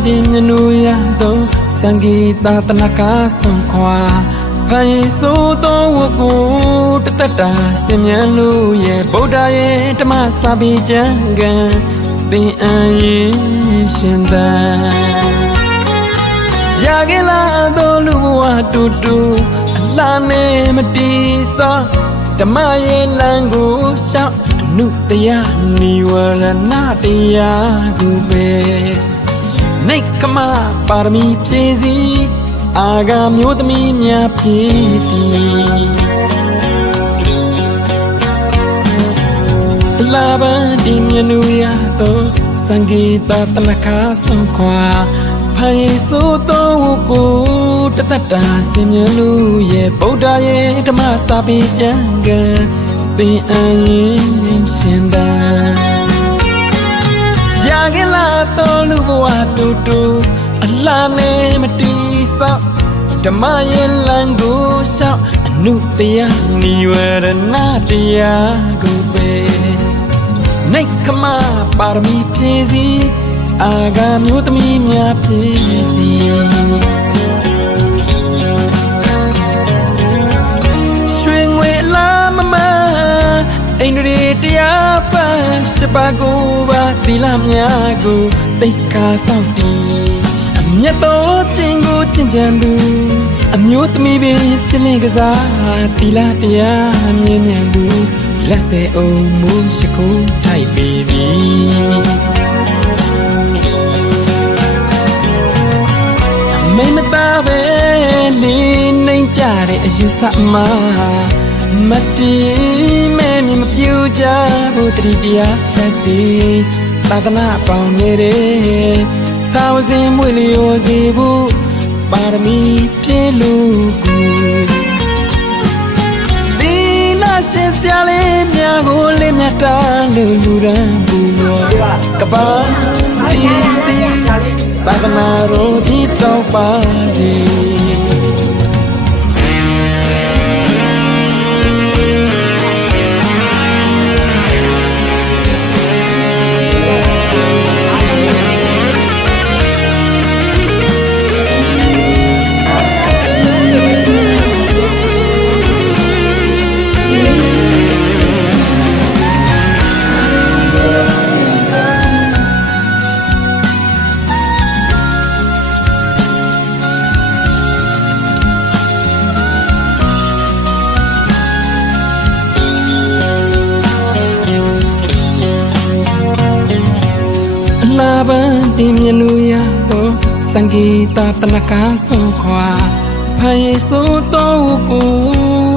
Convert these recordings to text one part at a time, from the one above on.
လာပန်းတင်မြနူရသောစံဂီတာတနကားဆုံးခွာဖန်ရီဆိုသောဝတ်ကိုတသက်တာစင်မြန်းလို့ရဲ့ဗုဒ္ဓရဲ့ဓမ္မစာပေကျမ်းကန်သင်အန်ရင်ရှင်သန်ရခဲ့လာသောလူဘဝတူတူအလားနဲ့မတီးစောဓမ္မရဲ့လမ်းကိုရှောက်အနုတရားနိဝရဏတရားကိုပဲ နေကမပါရမီဖြည့်စည်းအာဂါမျိုးသမီးများဖြည့်တည်လာဘန်ဒီမြနူရတော့စံဂီတာတနခါဆုံးခွာဖိုင်ဆိုတော့ကိုတသက်တာစင်မြလို့ရဲ့ဗုဒ္ဓရဲ့ဓမ္မစာပေကျမ်းကန်သင်အရင်ရှင်သာ ရခဲ့လာတော့လူဘဝတူတူအလားနဲ့မတီးဆောက်ဓမ္မရဲ့လမ်းကိုရှောက်အနုတရားနိဝရဏတရားကိုပဲနေကမပါရမီဖြည့်စည်းအာဂါမျိုးသမီးများဖြည့်တည် တရားပန်းစပါကိုပါသီလများကိုတိတ်ခါဆောင်တည်အမျက်တော်ခြင်းကိုကျင့်ကြံသူအမျိုးသမီးပင်ဖြစ်လင်ကစားသီလတရားမြင်မြန်သူလက်စေအောင်မူရှိခိုးထိုက်ပေပြီမိမသားပဲနေနိုင်ကြတဲ့အယူဆမှာမတီးမဲ မြင်မပြူကြဘူးတတိတရားချက်စီသာသနာပေါင်းနေတဲ့သာဝစဉ်မွေလျော်စီဘူးပါရမီပြည့်လို့ကူသီလရှင်စရာလေးများကိုလေးမြတ်တာလူလူရန်ပူရောကပန်းတီးတီးသာသနာတော်ကြီးတောက်ပါစေ တင်မြနူရတော့စံဂီတာတနကားဆုံးခွာဖိုင်ဆိုတော့ကို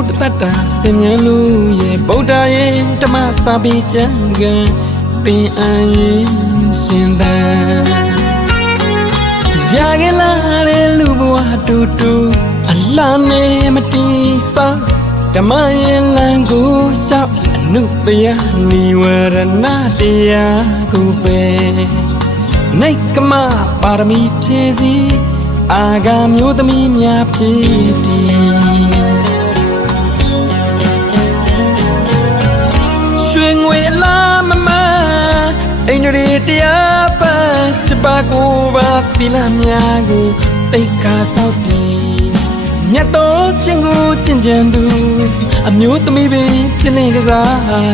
တတတာစင်မြလို့ရဲ့ဗုဒ္ဓရဲ့ဓမ္မစာပေကျမ်းကန်သင်အန်ရင်ရှင်သန်ရခဲ့လာတဲ့လူဘဝတူတူအလားနဲ့မတီးစားဓမ္မရဲ့လမ်းကိုရှောက်အနုတရားနိဝရဏတရားကိုပဲ နေကမပါရမီဖြည့်စည်းအာဂါမျိုးသမီးများဖြည့်တည်ရွှေငွေအလားမမအိန္ဒြေတရားပန်းစပါကိုပါသီလများကိုတိတ်ခါဆောက်တည်မြတ်တော်ကျင့်ကိုကျင့်ကြံသူအမျိုးသမီးပင်ပြလင်ကစား